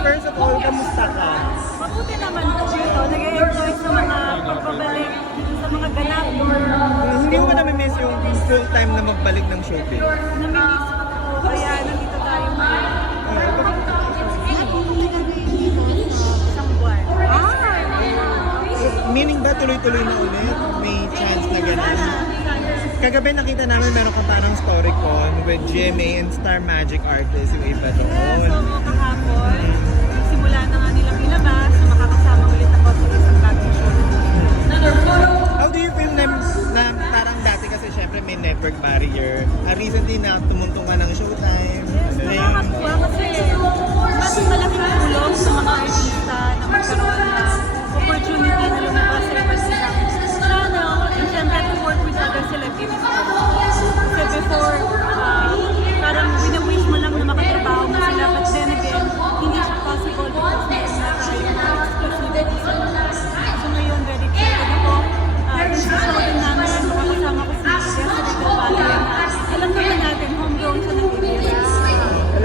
first of all, kamusta ka? Mabuti naman po dito. Nag-enjoy sa mga pagbabalik sa mga ganap. Hindi mo ba nami-miss yung full time na magbalik ng showbiz? Namimiss ko po. Kaya nandito tayo ngayon. Meaning ba tuloy-tuloy na ulit? May chance na gano'n? Kagabi nakita namin meron ka parang story con with GMA and Star Magic Artist yung iba doon. so kahapon, simula na nga nilang ilabas, so makakasama ulit ako sa isang bagong show. How do you feel na, na parang dati kasi syempre may network barrier. Uh, recently na tumuntong ka ng showtime. Yes,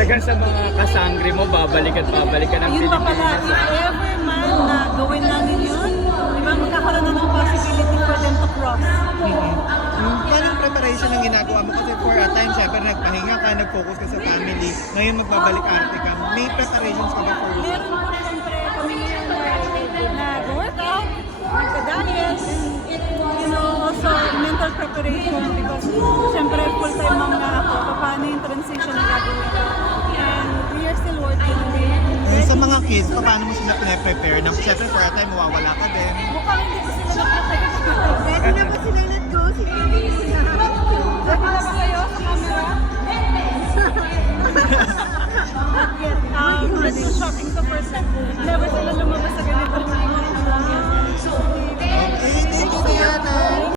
Talagang sa mga kasangre mo, babalik at babalik ka ng Yun pa pala, Pilipinas. if ever man na gawin namin yun, di ba, magkakaroon na ng possibility for them to cross. Mm, Paano yung preparation ang ginagawa mo? Kasi for a time, syempre nagpahinga ka, nag-focus ka sa family. Ngayon magbabalik arte ka. May preparations ka ba for Meron po siyempre kami ngayon na nag-workout, nagka-diet, you know, also mental preparation because siyempre full-time mom na ako, paano yung transition kids, paano mo sila pine-prepare? Na syempre for a time, mawawala ka din. Mukhang hindi ko sila nag-prepare. Ready na ba sila let go? Sige, Ready na ba kayo sa camera? Not yet. Um, shopping the first time.